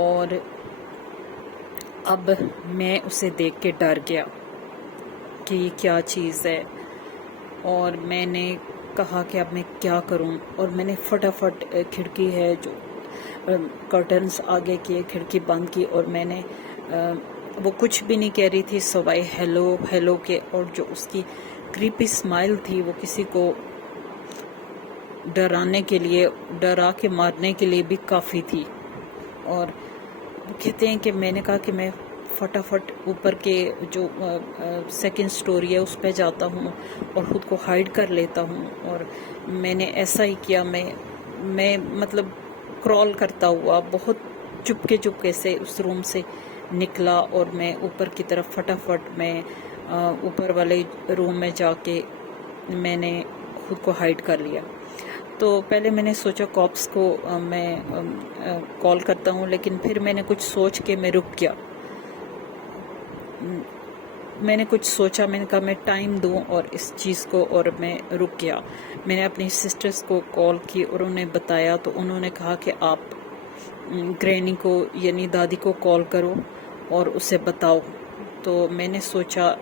اور اب میں اسے دیکھ کے ڈر گیا کہ یہ کیا چیز ہے، اور میں نے کہا کہ اب میں کیا کروں، اور میں نے فٹافٹ کھڑکی ہے جو کرٹنز آگے کیے، کھڑکی بند کی، اور میں نے وہ کچھ بھی نہیں کہہ رہی تھی سوائے ہیلو ہیلو کے، اور جو اس کی کریپی اسمائل تھی وہ کسی کو ڈرانے کے لیے، ڈرا کے مارنے کے لیے بھی کافی تھی۔ اور وہ کہتے ہیں کہ میں نے کہا کہ میں فٹافٹ اوپر کے جو سیکنڈ سٹوری ہے اس پہ جاتا ہوں اور خود کو ہائیڈ کر لیتا ہوں، اور میں نے ایسا ہی کیا۔ میں مطلب کرال کرتا ہوا بہت چپکے سے اس روم سے نکلا، اور میں اوپر کی طرف فٹافٹ میں اوپر والے روم میں جا کے میں نے خود کو ہائیڈ کر لیا۔ تو پہلے میں نے سوچا کاپس کو میں کال کرتا ہوں، لیکن پھر میں نے کچھ سوچ کے میں رک گیا۔ میں نے کچھ سوچا، میں نے کہا میں ٹائم دوں اور اس چیز کو، اور میں رک گیا۔ میں نے اپنی سسٹرز کو کال کی اور انہیں بتایا، تو انہوں نے کہا کہ آپ گرینی کو یعنی دادی کو کال کرو اور اسے بتاؤ۔ تو میں نے سوچا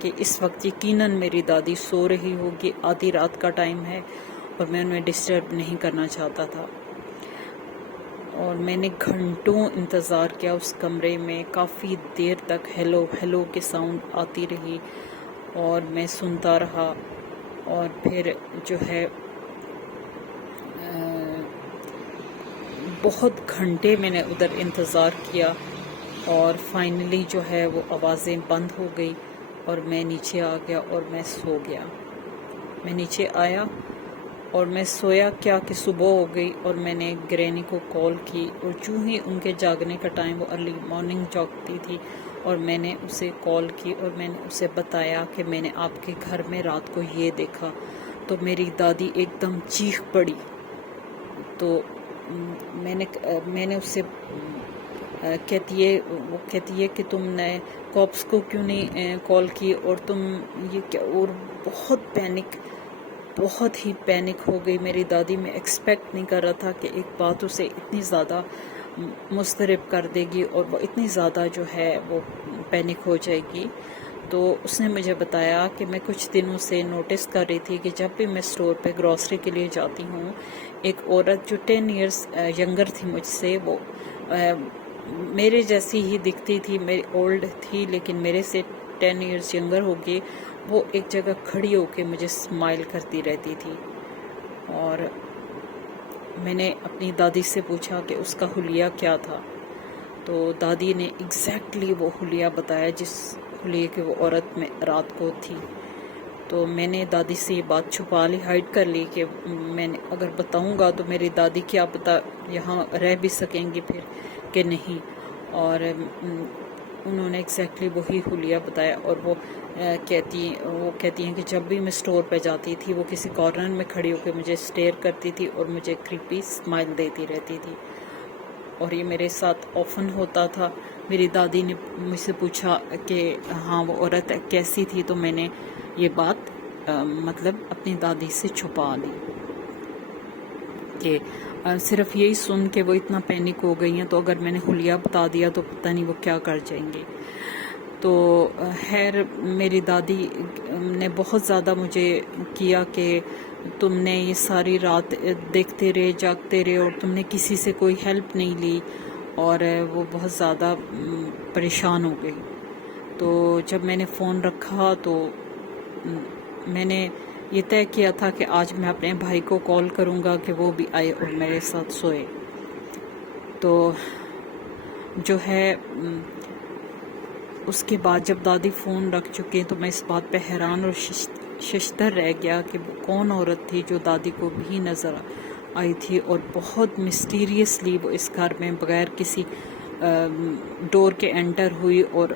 کہ اس وقت یقیناً میری دادی سو رہی ہوگی، آدھی رات کا ٹائم ہے، اور میں انہیں ڈسٹرب نہیں کرنا چاہتا تھا۔ اور میں نے گھنٹوں انتظار کیا اس کمرے میں، کافی دیر تک ہیلو ہیلو کے ساؤنڈ آتی رہی، اور میں سنتا رہا، اور پھر جو ہے بہت گھنٹے میں نے ادھر انتظار کیا، اور فائنلی جو ہے وہ آوازیں بند ہو گئی، اور میں نیچے آ گیا اور میں سو گیا۔ میں نیچے آیا اور میں سویا کیا کہ صبح ہو گئی، اور میں نے گرینی کو کال کی، اور جو ہی ان کے جاگنے کا ٹائم، وہ ارلی مارننگ جاگتی تھی، اور میں نے اسے کال کی اور میں نے اسے بتایا کہ میں نے آپ کے گھر میں رات کو یہ دیکھا۔ تو میری دادی ایک دم چیخ پڑی۔ تو میں نے اس سے کہتی ہے کہ تم نے کاپس کو کیوں نہیں کال کی، اور تم یہ کیا، اور بہت ہی پینک ہو گئی میری دادی۔ میں ایکسپیکٹ نہیں کر رہا تھا کہ ایک بات اسے اتنی زیادہ مضطرب کر دے گی، اور وہ اتنی زیادہ جو ہے وہ پینک ہو جائے گی۔ تو اس نے مجھے بتایا کہ میں کچھ دنوں سے نوٹس کر رہی تھی کہ جب بھی میں اسٹور پہ گروسری کے لیے جاتی ہوں، ایک عورت جو 10 ایئرس ینگر تھی مجھ سے، وہ میرے جیسی ہی دکھتی تھی، میری اولڈ تھی لیکن میرے سے 10 ایئرس ینگر ہوگی، وہ ایک جگہ کھڑی ہو کے مجھے اسمائل کرتی رہتی تھی۔ اور میں نے اپنی دادی سے پوچھا کہ اس کا حلیہ کیا تھا، تو دادی نے ایگزیکٹلی وہ حلیہ بتایا جس حلیے کی وہ عورت میں رات کو تھی۔ تو میں نے دادی سے یہ بات چھپا لی، ہائیڈ کر لی کہ میں نے اگر بتاؤں گا تو میری دادی کیا پتہ یہاں رہ بھی سکیں گی پھر کہ نہیں۔ اور انہوں نے ایگزیکٹلی وہی حلیہ بتایا، اور وہ کہتی ہیں کہ جب بھی میں اسٹور پہ جاتی تھی، وہ کسی کارنر میں کھڑی ہو کے مجھے اسٹیئر کرتی تھی اور مجھے کریپی اسمائل دیتی رہتی تھی، اور یہ میرے ساتھ آفن ہوتا تھا۔ میری دادی نے مجھ سے پوچھا کہ ہاں وہ عورت کیسی تھی، تو میں نے یہ بات مطلب اپنی دادی سے چھپا لی کہ صرف یہی سن کے وہ اتنا پینک ہو گئی ہیں، تو اگر میں نے حلیہ بتا دیا تو پتہ نہیں وہ کیا کر جائیں گے۔ تو خیر میری دادی نے بہت زیادہ مجھے کیا کہ تم نے یہ ساری رات دیکھتے رہے، جاگتے رہے، اور تم نے کسی سے کوئی ہیلپ نہیں لی، اور وہ بہت زیادہ پریشان ہو گئی۔ تو جب میں نے فون رکھا تو میں نے یہ طے کیا تھا کہ آج میں اپنے بھائی کو کال کروں گا کہ وہ بھی آئے اور میرے ساتھ سوئے۔ تو جو ہے اس کے بعد جب دادی فون رکھ چکے تو میں اس بات پہ حیران اور ششدر رہ گیا کہ وہ کون عورت تھی جو دادی کو بھی نظر آئی تھی، اور بہت مسٹیریسلی وہ اس گھر میں بغیر کسی ڈور کے انٹر ہوئی، اور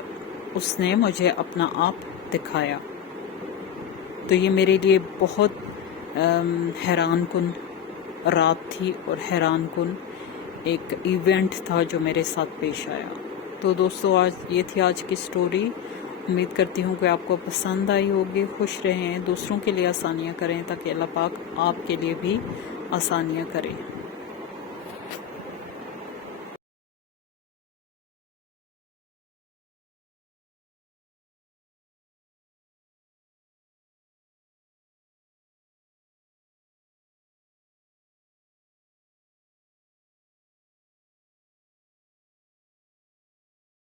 اس نے مجھے اپنا آپ دکھایا۔ تو یہ میرے لیے بہت حیران کن رات تھی، اور حیران کن ایک ایونٹ تھا جو میرے ساتھ پیش آیا۔ تو دوستو یہ تھی آج کی سٹوری۔ امید کرتی ہوں کہ آپ کو پسند آئی ہوگی۔ خوش رہیں، دوسروں کے لیے آسانیاں کریں تاکہ اللہ پاک آپ کے لیے بھی آسانیاں کرے۔